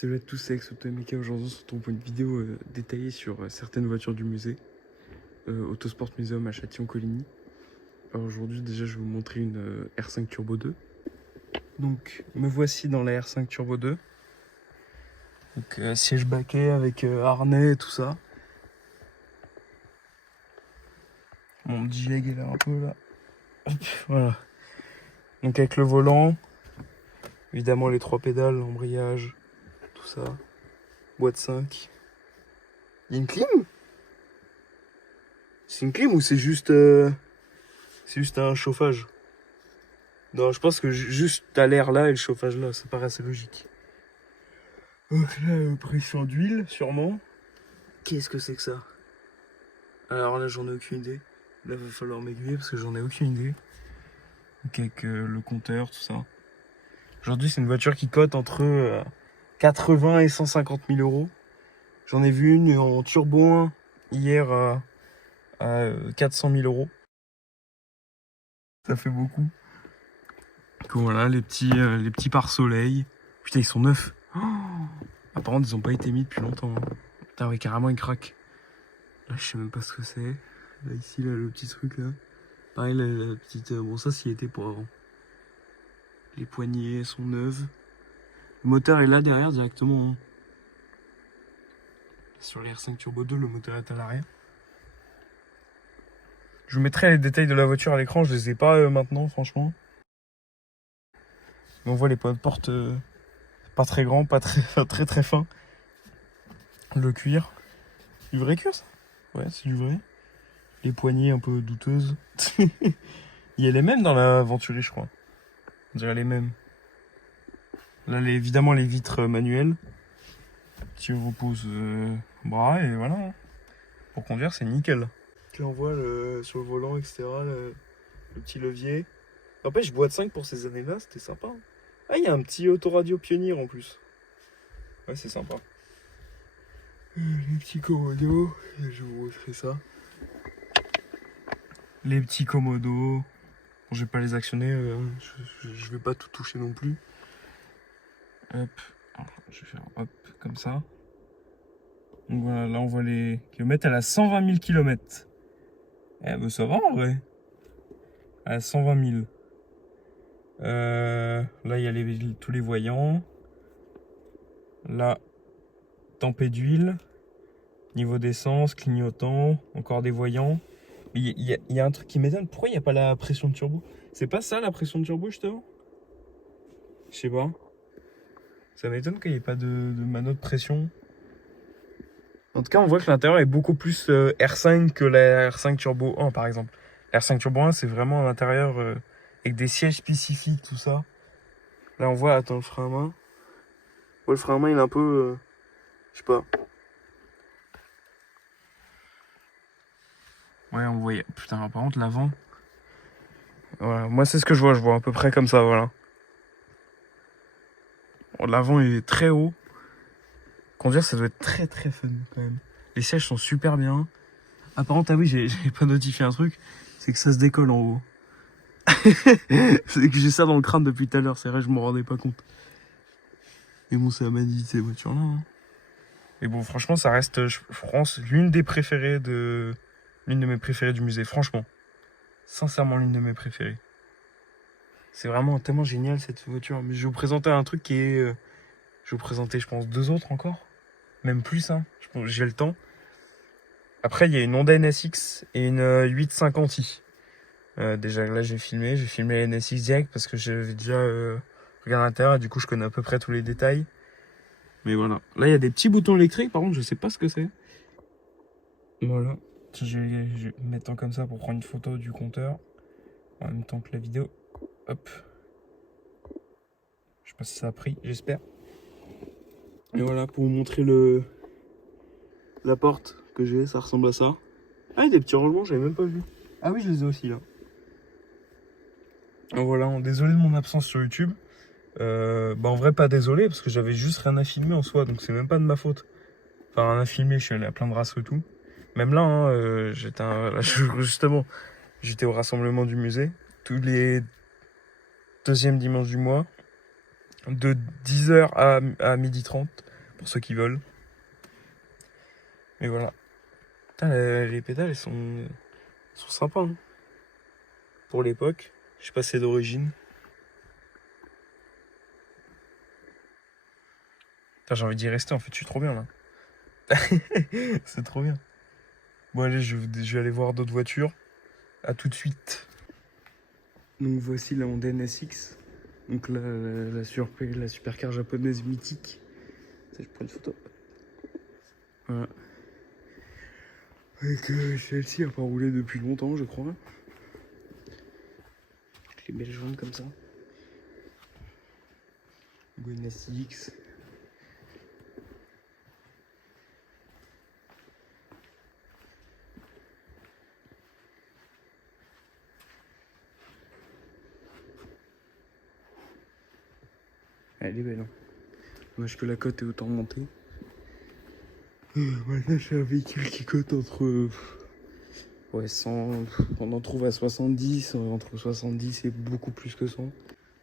Salut à tous, c'est Alex Automeka. Aujourd'hui, on se retrouve pour une vidéo détaillée sur certaines voitures du musée Autosport Museum à Châtillon-Coligny. Alors aujourd'hui, déjà, je vais vous montrer une R5 Turbo 2. Donc, me voici dans la R5 Turbo 2. Donc, siège baquet avec harnais et tout ça. Mon petit leg est là un peu là. Hop, voilà. Donc avec le volant, évidemment les 3 pédales, l'embrayage, tout ça. Boîte 5. Il y a une clim? C'est une clim ou c'est juste un chauffage? Non, je pense que juste t'as l'air là et le chauffage là, ça paraît assez logique. Donc là, pression d'huile, sûrement. Qu'est-ce que c'est que ça? Alors là, j'en ai aucune idée. Là, va falloir m'aiguiller parce que j'en ai aucune idée. Donc avec le compteur, tout ça. Aujourd'hui, c'est une voiture qui cote entre 80 et 150 000 euros. J'en ai vu une en Turbo 1 hier à 400 000 euros. Ça fait beaucoup. Donc voilà, les petits pare-soleil. Putain, ils sont neufs. Oh, apparemment, ils n'ont pas été mis depuis longtemps. Hein. Putain, ouais, carrément, ils craquent. Là, je sais même pas ce que c'est. Là, ici, là, le petit truc, là. Pareil, la petite... bon, ça, s'y était pour avant. Les poignées sont neuves. Le moteur est là, derrière, directement. Hein. Sur les R5 Turbo 2, le moteur est à l'arrière. Je vous mettrai les détails de la voiture à l'écran. Je les ai pas maintenant, franchement. Mais on voit les points de porte pas très grands, pas très, très, très fins. Le cuir. Du vrai cuir, ça? Ouais, c'est du vrai. Les poignées un peu douteuses. Il y a les mêmes dans la Venturi, je crois. On dirait les mêmes. Là, évidemment, les vitres manuelles. Tu reposes bras et voilà. Hein. Pour conduire, c'est nickel. Là, on voit sur le volant, etc. Le petit levier. N'empêche, boîte 5 pour ces années-là, c'était sympa. Hein. Ah, il y a un petit autoradio Pioneer en plus. Ouais, c'est sympa. Les petits commodos. Je vous montrer ça. Les petits commodos. Bon, je vais pas les actionner. Je vais pas tout toucher non plus. Hop. Alors, je vais faire hop, comme ça. Donc voilà, là on voit les kilomètres. Elle a 120 000 km. Eh ben ça va en vrai. Elle a 120 000. Là il y a tous les voyants. Là, tempête d'huile. Niveau d'essence, clignotant. Encore des voyants. Mais il y a un truc qui m'étonne. Pourquoi il n'y a pas la pression de turbo? C'est pas ça la pression de turbo justement? Je sais pas. Ça m'étonne qu'il n'y ait pas de mano de pression. En tout cas, on voit que l'intérieur est beaucoup plus R5 que la R5 Turbo 1, par exemple. La R5 Turbo 1, c'est vraiment un intérieur avec des sièges spécifiques, tout ça. Là, on voit, attends, le frein à main. Ouais, le frein à main, il est un peu... je sais pas. Ouais, on voit... Putain, par contre, l'avant... Voilà, moi, c'est ce que je vois à peu près comme ça, voilà. Bon, l'avant, il est très haut. Conduire, ça doit être très, très fun, quand même. Les sièges sont super bien. Ah, par contre, ah oui, j'ai pas notifié un truc. C'est que ça se décolle en haut. C'est que j'ai ça dans le crâne depuis tout à l'heure, c'est vrai, je m'en rendais pas compte. Mais bon, c'est la maladie de ces voitures-là. Hein. Et bon, franchement, ça reste, je pense, l'une de mes préférées du musée, franchement. Sincèrement, l'une de mes préférées. C'est vraiment tellement génial cette voiture. Mais je vais vous présenter un truc qui est. Je vais vous présenter, je pense, 2 autres encore. Même plus, hein. J'ai le temps. Après, il y a une Honda NSX et une 850i. Déjà là j'ai filmé la NSX direct parce que j'avais déjà regardé à l'intérieur et du coup je connais à peu près tous les détails. Mais voilà. Là il y a des petits boutons électriques, par contre je sais pas ce que c'est. Voilà. Je vais mettre comme ça pour prendre une photo du compteur. En même temps que la vidéo. Hop. Je sais pas si ça a pris, j'espère. Et voilà, pour vous montrer la porte que j'ai, ça ressemble à ça. Ah, il y a des petits rangements, j'avais même pas vu. Ah oui, je les ai aussi là. Voilà, désolé de mon absence sur YouTube. En vrai, pas désolé, parce que j'avais juste rien à filmer en soi, donc c'est même pas de ma faute. Enfin, rien à filmer, je suis allé à plein de brasses et tout. Même là, hein, justement, j'étais au rassemblement du musée, tous les deuxièmes dimanches du mois. de 10h à 12h30, pour ceux qui veulent. Mais voilà. Putain, les pédales, elles sont sympas, hein. Pour l'époque. Je sais pas si c'est d'origine. Putain, j'ai envie d'y rester, en fait, je suis trop bien, là. C'est trop bien. Bon, allez, je vais aller voir d'autres voitures. À tout de suite. Donc, voici la Honda NSX. Donc, la supercar japonaise mythique. Ça, je prends une photo. Voilà. Avec celle-ci n'a pas roulé depuis longtemps, je crois. Les belles jaunes comme ça. NSX. Elle est belle, hein. Dommage que la cote est autant montée. Maintenant, c'est un véhicule qui cote entre... ouais, 100... On en trouve à 70, entre 70 et beaucoup plus que 100.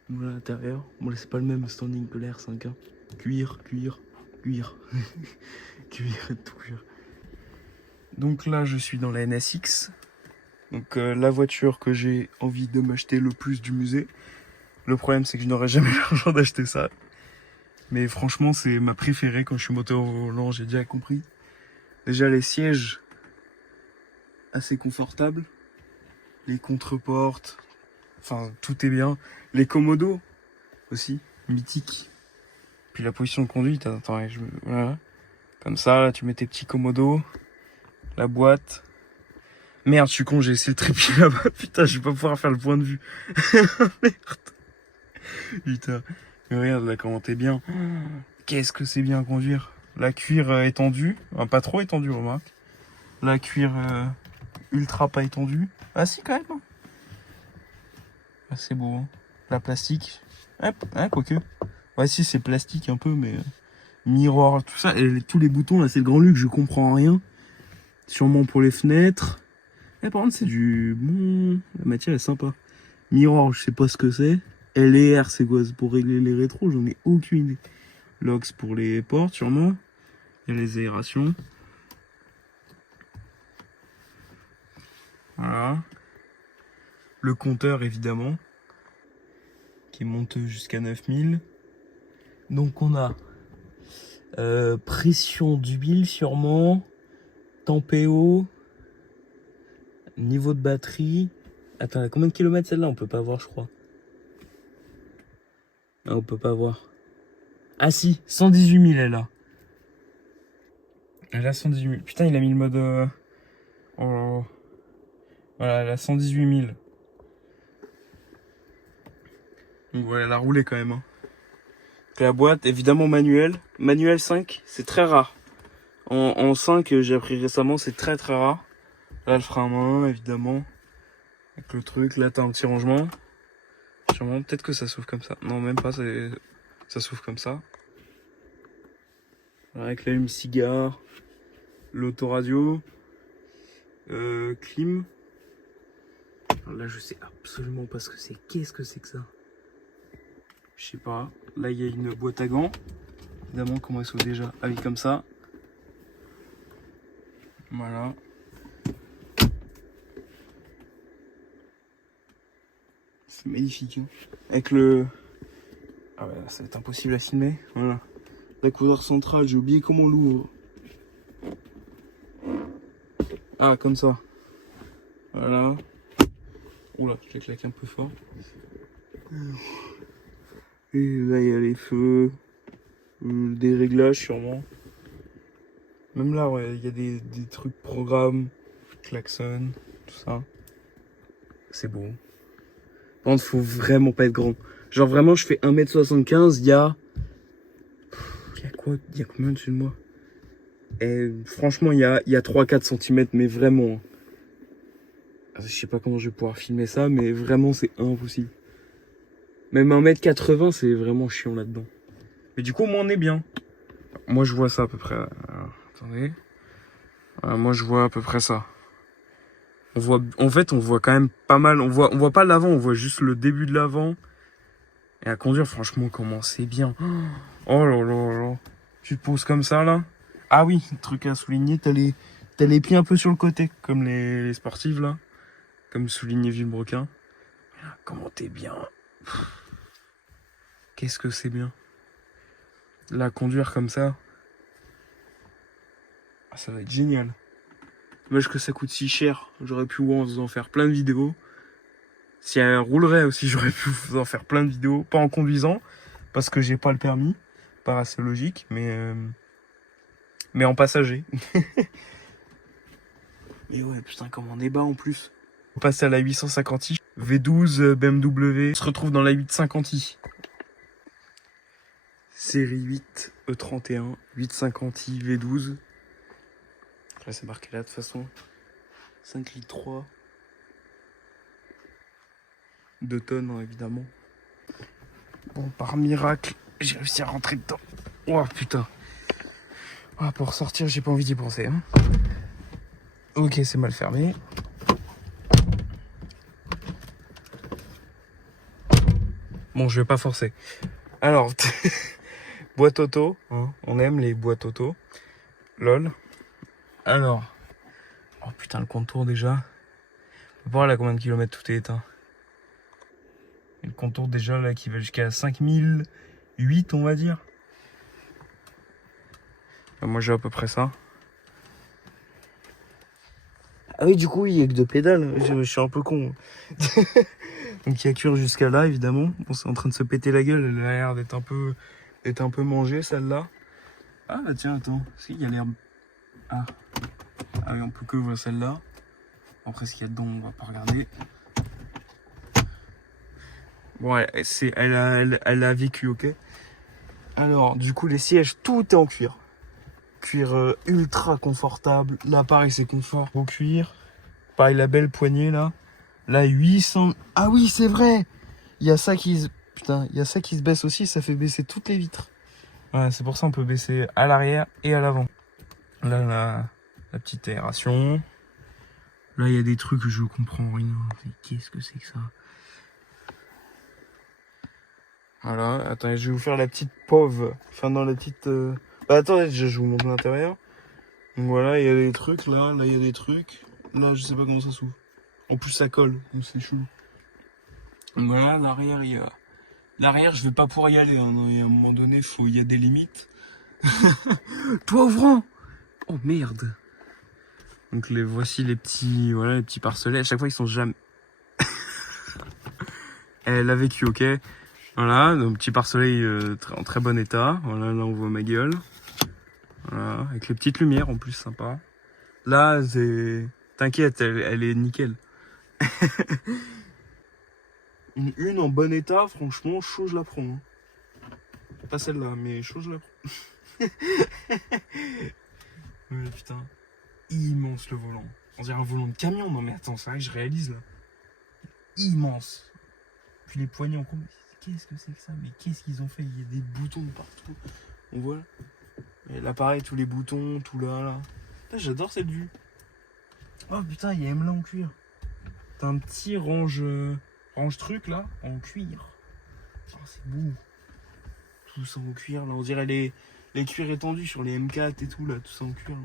Voilà l'intérieur. Bon, là, c'est pas le même standing que l'R5. Hein. Cuir. Cuir et tout cuir. Donc là, je suis dans la NSX. Donc la voiture que j'ai envie de m'acheter le plus du musée. Le problème, c'est que je n'aurai jamais l'argent d'acheter ça. Mais franchement, c'est ma préférée quand je suis moteur au volant, j'ai déjà compris. Déjà, les sièges, assez confortables. Les contreportes, enfin, tout est bien. Les commodos, aussi, mythiques. Puis la position de conduite, attends, voilà. Comme ça, là, tu mets tes petits commodos. La boîte. Merde, je suis con, j'ai laissé le trépied là-bas. Putain, je vais pas pouvoir faire le point de vue. Merde. Putain. Mais regarde, là, comment t'es bien. Qu'est-ce que c'est bien à conduire. La cuir étendue. Enfin, pas trop étendue, remarque. La cuir ultra pas étendue. Ah si, quand même. Hein. Ah, c'est beau. Hein. La plastique. Hop, hein, quoique. Ouais, si, c'est plastique un peu, mais... miroir, tout ça. Et tous les boutons, là, c'est le grand luxe, je comprends rien. Sûrement pour les fenêtres. Et par contre, c'est du... bon... la matière est sympa. Miroir, je sais pas ce que c'est. LR, c'est quoi? C'est pour régler les rétros? J'en ai aucune idée. Locks pour les portes, sûrement. Il y a les aérations. Voilà. Le compteur, évidemment. Qui monte jusqu'à 9000. Donc, on a... pression d'huile, sûrement. Tempéo. Niveau de batterie. Attends, à combien de kilomètres celle-là? On peut pas voir, je crois. Ah, on peut pas voir. Ah si, 118 000 elle a. Elle a 118 000. Putain, il a mis le mode... oh. Voilà, elle a 118 000. Donc voilà, elle a roulé quand même. Hein. La boîte, évidemment manuel. Manuel 5, c'est très rare. En 5, j'ai appris récemment, c'est très très rare. Là, le frein à main, évidemment. Avec le truc, là, t'as un petit rangement. Sûrement, peut-être que ça s'ouvre comme ça. Non, même pas, ça s'ouvre comme ça. Avec l'allume-cigare, l'autoradio, clim. Alors là, je sais absolument pas ce que c'est. Qu'est-ce que c'est que ça? Je sais pas. Là, il y a une boîte à gants. Évidemment, comment elle s'ouvre déjà? Ah oui, comme ça. Voilà. C'est magnifique. Hein. Avec le... ah ouais, ça va être impossible à filmer. Voilà. La couleur centrale, j'ai oublié comment on l'ouvre. Ah, comme ça. Voilà. Oula, je l'ai claqué un peu fort. Et là, il y a les feux. Des réglages, sûrement. Même là, ouais, il y a des trucs programmes. Klaxon, tout ça. C'est beau. Par contre, faut vraiment pas être grand. Genre, vraiment, je fais 1m75, il y a... il y a quoi? Il y a combien dessus de moi? Et franchement, il y a 3-4 cm, mais vraiment. Je sais pas comment je vais pouvoir filmer ça, mais vraiment, c'est impossible. Même 1m80, c'est vraiment chiant là-dedans. Mais du coup, moi, on est bien. Moi, je vois ça à peu près. Alors, attendez. Moi, je vois à peu près ça. On voit, en fait, on voit quand même pas mal. On voit pas l'avant, on voit juste le début de l'avant. Et à conduire, franchement, comment c'est bien. Oh là là là. Tu te poses comme ça, là. Ah oui, truc à souligner, t'as les pieds un peu sur le côté, comme les sportives, là. Comme souligné Villebrequin. Comment t'es bien. Qu'est-ce que c'est bien. Là, conduire comme ça. Ah, ça va être génial. Dommage que ça coûte si cher. J'aurais pu vous en faire plein de vidéos. Si elle roulerait aussi, j'aurais pu vous en faire plein de vidéos. Pas en conduisant, parce que j'ai pas le permis. Pas assez logique, mais en passager. Mais ouais, putain, comme on est bas en plus. On passe à la 850i. V12 BMW. On se retrouve dans la 850i. Série 8 E31. 850i V12. Là, c'est marqué là de toute façon. 5 litres 3. 2 tonnes, hein, évidemment. Bon, par miracle, j'ai réussi à rentrer dedans. Oh putain. Oh, pour sortir, j'ai pas envie d'y penser. Hein. Ok, c'est mal fermé. Bon, je vais pas forcer. Alors, boîte auto. Hein, on aime les boîtes auto. Lol. Alors. Oh putain, le contour déjà. On peut voir là combien de kilomètres tout est éteint. Et le contour déjà là qui va jusqu'à 5008 on va dire. Moi j'ai à peu près ça. Ah oui du coup il y a que 2 pédales, je suis un peu con. Donc il y a cuire jusqu'à là évidemment. Bon c'est en train de se péter la gueule, elle a l'air d'être un peu mangée celle-là. Ah bah tiens attends, si il y a l'air... Ah oui on peut que voir celle-là. Après ce qu'il y a dedans on va pas regarder. Bon elle a vécu ok. Alors du coup les sièges tout est en cuir. Cuir ultra confortable. Là, pareil, c'est confort au cuir. Pareil, la belle poignée, là. Là, 800... Ah oui, c'est vrai. Il y a ça qui se... Putain, il y a ça qui se baisse aussi. Ça fait baisser toutes les vitres. Ouais, c'est pour ça on peut baisser à l'arrière et à l'avant. Là, la petite aération. Là, il y a des trucs que je comprends rien. Qu'est-ce que c'est que ça? Voilà. Attendez, je vais vous faire la petite pauvre. Enfin, dans la petite... Bah, attendez, je vous montre l'intérieur. Donc voilà, il y a des trucs là, il y a des trucs. Là, je sais pas comment ça s'ouvre. En plus, ça colle, donc c'est chelou. Donc voilà, l'arrière, l'arrière, je vais pas pouvoir y aller. Hein. Il y a un moment donné, il y a des limites. Toi, ouvrant. Oh merde. Donc voici les petits, voilà, les petits parcelets. À chaque fois, ils sont jamais. Elle a vécu, ok. Voilà, donc petit parcelet en très bon état. Voilà, là on voit ma gueule. Voilà, avec les petites lumières en plus, sympa. Là, c'est... T'inquiète, elle est nickel. une en bon état, franchement, chaud, je la prends. Hein. Pas celle-là, mais chaud, je la prends. Mais putain, immense le volant. On dirait un volant de camion. Non mais attends, c'est vrai que je réalise là. Immense. Puis les poignées en combo. Qu'est-ce que c'est que ça? Mais qu'est-ce qu'ils ont fait? Il y a des boutons de partout. On voit. Et là pareil, tous les boutons, tout là. J'adore cette vue. Oh putain, il y a Emla en cuir. T'as un petit range truc là, en cuir. Oh, c'est beau. Tout ça en cuir là, on dirait les cuirs étendus sur les M4 et tout là, tout ça en cuir. Là.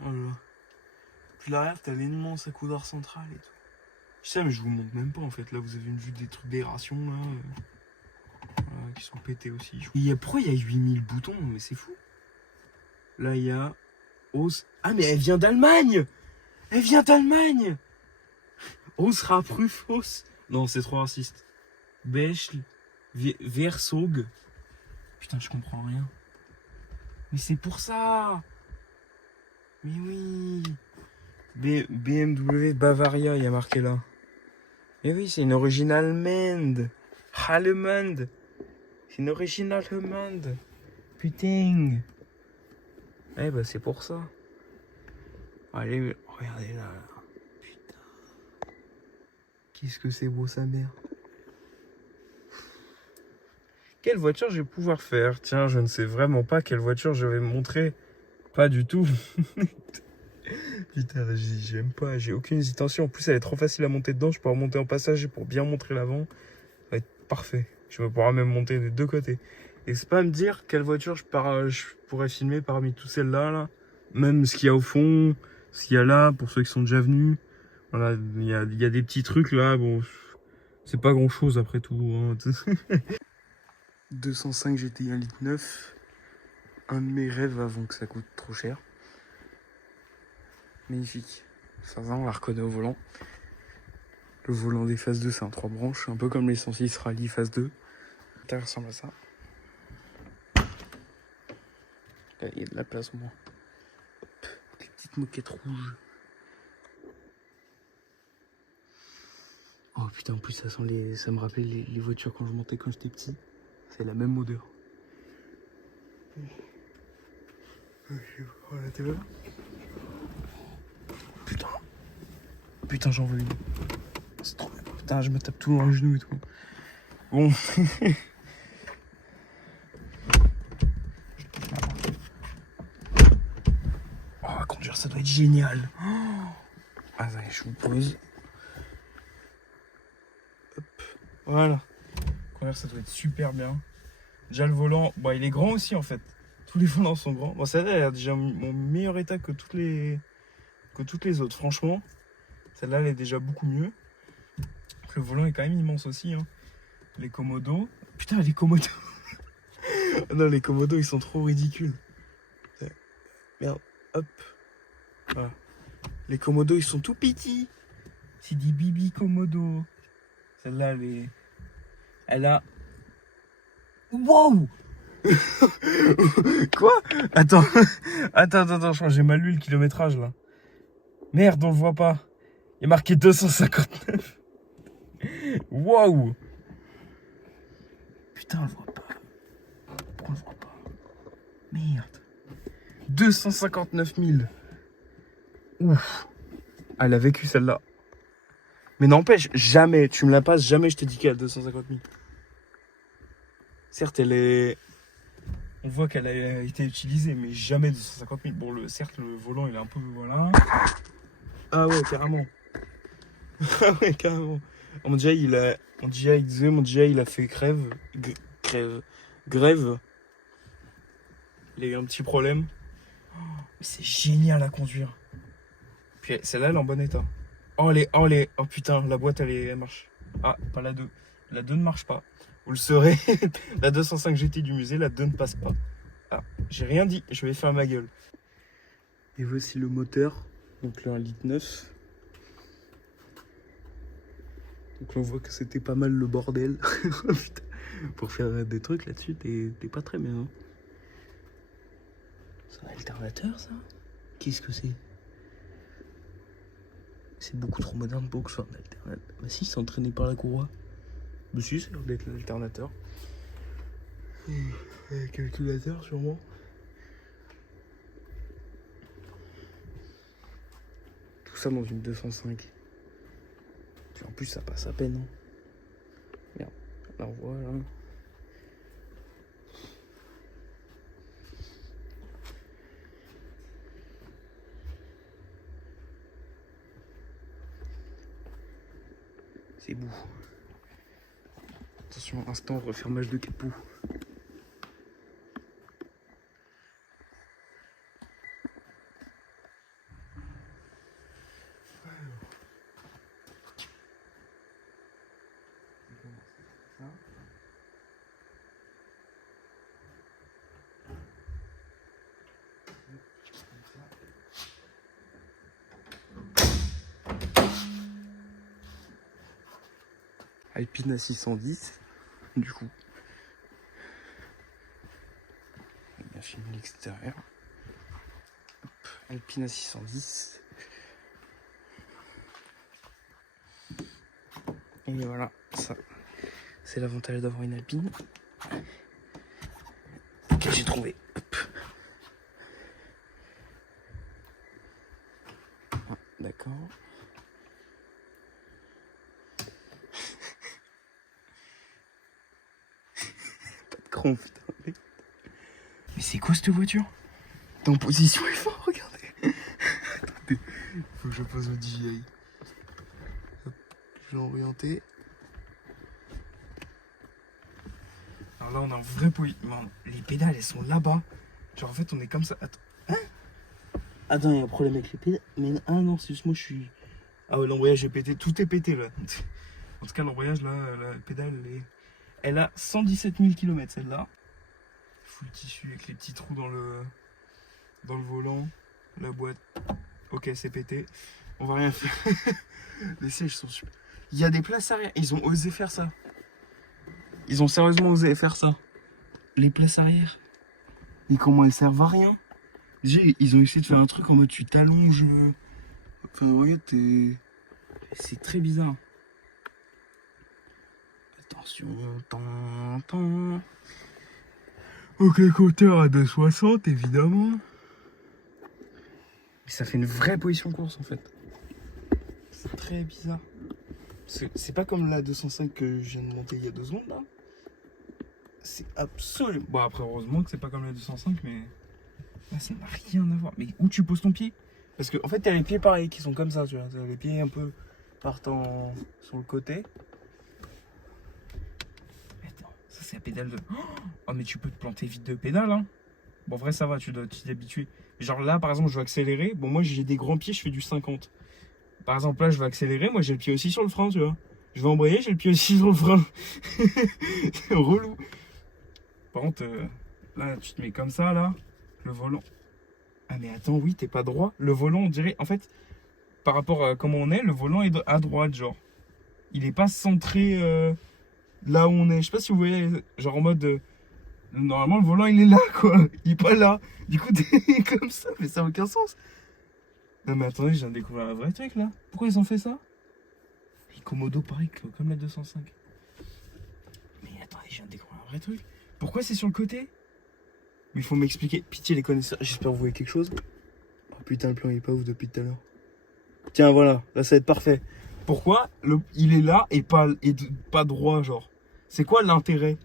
Oh là là. Puis l'arrière, t'as l'immense accoudeur central et tout. Je sais, mais je vous montre même pas en fait. Là, vous avez une vue des trucs d'aération là. Voilà, qui sont pétés aussi. Pourquoi il y a 8000 boutons? Mais c'est fou. Là, il y a Hauss. Ah, mais elle vient d'Allemagne! Elle vient d'Allemagne! Hauss Raprüf Hauss. Non, c'est trop raciste. Bechl Versog. Putain, je comprends rien. Mais c'est pour ça! Mais oui! BMW Bavaria, il y a marqué là. Mais oui, c'est une origine allemande. Allemande. C'est une origine allemande. Putain. Eh bah c'est pour ça. Allez, regardez là. Putain. Qu'est-ce que c'est beau sa mère. Quelle voiture je vais pouvoir faire? Tiens, je ne sais vraiment pas quelle voiture je vais me montrer. Pas du tout. Putain, j'aime pas, j'ai aucune hésitation. En plus, elle est trop facile à monter dedans. Je peux remonter en passager pour bien montrer l'avant. parfait. Je vais pouvoir même monter des deux côtés. Et c'est pas à me dire quelle voiture je pourrais filmer parmi tous celles-là, là. Même ce qu'il y a au fond, ce qu'il y a là, pour ceux qui sont déjà venus. Voilà, il y a des petits trucs là, bon, c'est pas grand chose après tout. Hein. 205 GTI 1,9 litre. Un de mes rêves avant que ça coûte trop cher. Magnifique. Ça va, on la reconnaît au volant. Le volant des phases 2, c'est un 3 branches, un peu comme les 106 Rally phase 2. Ça ressemble à ça. Là, il y a de la place au moins. Hop, des petites moquettes rouges. Oh putain, en plus ça me rappelle les voitures quand je montais quand j'étais petit. C'est la même odeur. Oh là, t'es là. Putain, j'en veux une. C'est trop bien. Putain, je me tape tout dans le genou et tout. Bon. Oh, conduire, ça doit être génial. Ah, allez, je vous pose. Hop. Voilà. Conduire, ça doit être super bien. Déjà, le volant, bon, il est grand aussi en fait. Tous les volants sont grands. Bon, celle-là, elle a déjà mon meilleur état que toutes les autres, franchement. Celle-là, elle est déjà beaucoup mieux. Le volant est quand même immense aussi. Hein. Les Komodo. Putain, les Komodo. Non, les Komodo, ils sont trop ridicules. Merde, hop. Voilà. Les Komodo, ils sont tout petits. C'est des bibi Komodo. Celle-là, elle a... Wow. Quoi? Attends, je crois que j'ai mal lu le kilométrage là. Merde, on le voit pas. Il y a marqué 259. Waouh! Putain, on le voit pas. Pourquoi on le voit pas? Merde. 259 000. Ouf. Elle a vécu celle-là. Mais n'empêche, jamais, tu me la passes, jamais je t'ai dit qu'elle a 250 000. Certes, elle est... On voit qu'elle a été utilisée, mais jamais 250 000. Bon, certes, le volant, il est un peu... Voilà. Ah ouais, carrément. Ah ouais, carrément. Mon DJI, il a fait grève. Il a eu un petit problème. Oh, mais c'est génial à conduire. Puis celle-là, elle est en bon état. Oh putain, la boîte, elle marche. Ah, pas la 2. La 2 ne marche pas. Vous le saurez, la 205 GT du musée, la 2 ne passe pas. Ah, j'ai rien dit, je vais faire ma gueule. Et voici le moteur. Donc là, 1,9 litre. Donc on voit que c'était pas mal le bordel. Putain. Pour faire des trucs là-dessus, t'es pas très bien. Hein. C'est un alternateur, ça? Qu'est-ce que c'est? C'est beaucoup trop moderne pour que ce soit un alternateur. Bah si, c'est entraîné par la courroie. Bah si, ça doit être l'alternateur. Un calculateur, sûrement. Tout ça dans une 205. Puis en plus, ça passe à peine. Hein. Merde, alors voilà. C'est beau. Attention, instant refermage de capot. Alpine à 610, du coup. Bien filmé l'extérieur. Alpine à 610. Et voilà, ça, c'est l'avantage d'avoir une Alpine. Que j'ai trouvé. Hop. Ah, d'accord. Pas de cran, putain. Mais c'est quoi cette voiture? T'es en position effort, regardez. Attendez, faut que je pose au DJI. Hop, je vais orienter. Alors là, on a un vrai les pédales, elles sont là-bas. Genre, en fait, on est comme ça. Attends. Hein? Attends, il y a un problème avec les pédales. Mais ah non, c'est juste moi, je suis. Ah ouais, l'embrayage est pété. Tout est pété là. En tout cas, l'embrayage là, la pédale, elle a 117 000 km celle-là. Full tissu avec les petits trous dans le volant. La boîte. Ok, c'est pété. On va rien faire. Les sièges sont super. Il y a des places arrière. Ils ont osé faire ça. Ils ont sérieusement osé faire ça. Les places arrière. Et comment elles servent à rien. Déjà, ils ont essayé de faire un truc en mode tu t'allonges. Enfin, regarde, c'est très bizarre. Attention, tant. Ok, compteur à 2,60 évidemment. Mais ça fait une vraie position course en fait. C'est très bizarre. C'est pas comme la 205 que je viens de monter il y a 2 secondes là. C'est absolument. Bon, après, heureusement que c'est pas comme la 205, mais là, ça n'a rien à voir. Mais où tu poses ton pied? Parce que, en fait, t'as les pieds pareils qui sont comme ça, tu vois. T'as les pieds un peu partant sur le côté. Attends, ça, c'est la pédale de. Oh, mais tu peux te planter vite de pédale, hein. Bon, en vrai, ça va, tu dois t'y habituer. Genre là, par exemple, je veux accélérer. Bon, moi, j'ai des grands pieds, je fais du 50. Par exemple, là, je vais accélérer. Moi, j'ai le pied aussi sur le frein, tu vois. Je vais embrayer, j'ai le pied aussi sur le frein. C'est relou. Par contre, là, tu te mets comme ça, là, le volant. Ah, mais attends, oui, t'es pas droit. Le volant, on dirait, en fait, par rapport à comment on est, le volant est à droite, genre. Il est pas centré là où on est. Je sais pas si vous voyez, genre en mode. Normalement, le volant, il est là, quoi. Il est pas là. Du coup, t'es comme ça, mais ça n'a aucun sens. Non, mais attendez, je viens de découvrir un vrai truc, là. Pourquoi ils ont fait ça? Les Komodo, pareil, comme la 205. Mais attendez, je viens de découvrir un vrai truc. Pourquoi c'est sur le côté? Mais il faut m'expliquer. Pitié les connaisseurs, j'espère que vous voyez quelque chose. Oh putain, le plan il est pas ouf depuis tout à l'heure. Tiens, voilà, là ça va être parfait. Pourquoi il est là et pas droit, genre? C'est quoi l'intérêt?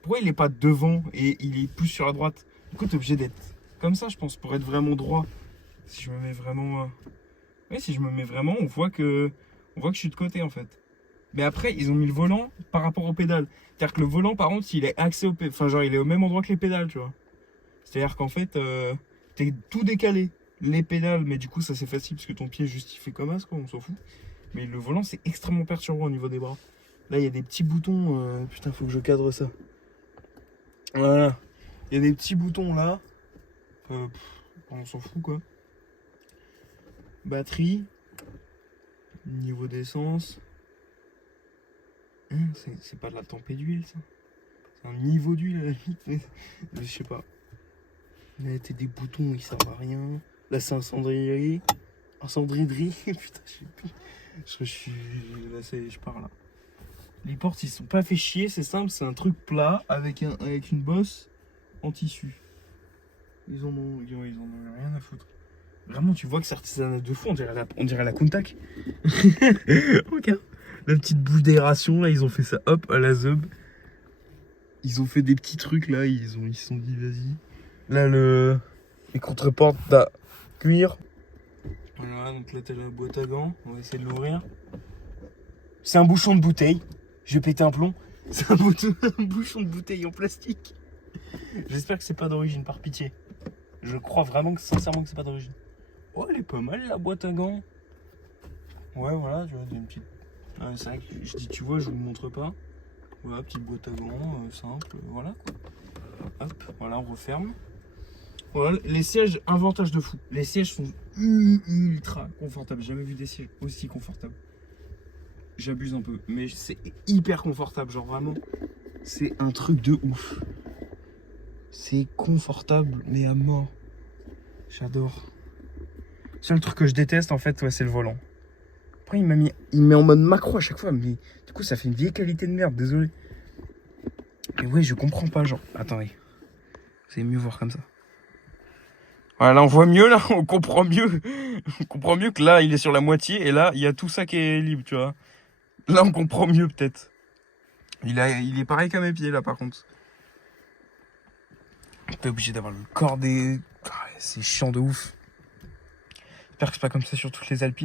Pourquoi il est pas devant et il est plus sur la droite? Du coup, t'es obligé d'être comme ça, je pense, pour être vraiment droit. Si je me mets vraiment... Oui, si je me mets vraiment, on voit que je suis de côté, en fait. Mais après, ils ont mis le volant par rapport aux pédales. C'est-à-dire que le volant, par contre, il est axé enfin, genre, il est au même endroit que les pédales, tu vois. C'est-à-dire qu'en fait, t'es tout décalé. Les pédales, mais du coup, ça c'est facile parce que ton pied justifie comme as, quoi, on s'en fout. Mais le volant, c'est extrêmement perturbant au niveau des bras. Là, il y a des petits boutons. Putain, faut que je cadre ça. Voilà. Il y a des petits boutons là. On s'en fout, quoi. Batterie. Niveau d'essence. C'est pas de la tempée d'huile, ça. C'est un niveau d'huile, à la limite. Je sais pas. Là, t'as des boutons, ils servent à rien. Là, c'est un cendrier. Un cendriderie. Putain, je sais plus. Je suis... Là, je pars, là. Les portes, ils sont pas fait chier, c'est simple. C'est un truc plat avec une bosse en tissu. Ils en ont rien à foutre. Vraiment, tu vois que c'est artisanal de fou. On dirait la Countach. Regarde. La petite bouche d'aération, là, ils ont fait ça, hop, à la zeub. Ils ont fait des petits trucs, là, ils se sont dit, vas-y. Là, les contreportes à cuir. Voilà, donc là, t'as la boîte à gants. On va essayer de l'ouvrir. C'est un bouchon de bouteille. Je vais péter un plomb. C'est un bouchon de bouteille en plastique. J'espère que c'est pas d'origine, par pitié. Je crois vraiment, sincèrement, que c'est pas d'origine. Oh, elle est pas mal, la boîte à gants. Ouais, voilà, tu vois, une petite... c'est vrai que je dis, tu vois, je vous le montre pas. Voilà, petite boîte à gants, simple, voilà quoi. Hop, voilà, on referme. Voilà, les sièges, avantage de fou. Les sièges sont ultra confortables. J'ai jamais vu des sièges aussi confortables. J'abuse un peu, mais c'est hyper confortable, genre vraiment. C'est un truc de ouf. C'est confortable, mais à mort. J'adore. Seul truc que je déteste, en fait, ouais, c'est le volant. Après, il met en mode macro à chaque fois, mais du coup, ça fait une vieille qualité de merde, désolé. Mais ouais, je comprends pas, genre. Attendez. C'est mieux voir comme ça. Voilà, là, on voit mieux, là, on comprend mieux. On comprend mieux que là, il est sur la moitié, et là, il y a tout ça qui est libre, tu vois. Là, on comprend mieux, peut-être. Il est pareil qu'à mes pieds, là, par contre. T'es obligé d'avoir le corps des... Ah, c'est chiant de ouf. J'espère que c'est pas comme ça sur toutes les Alpines.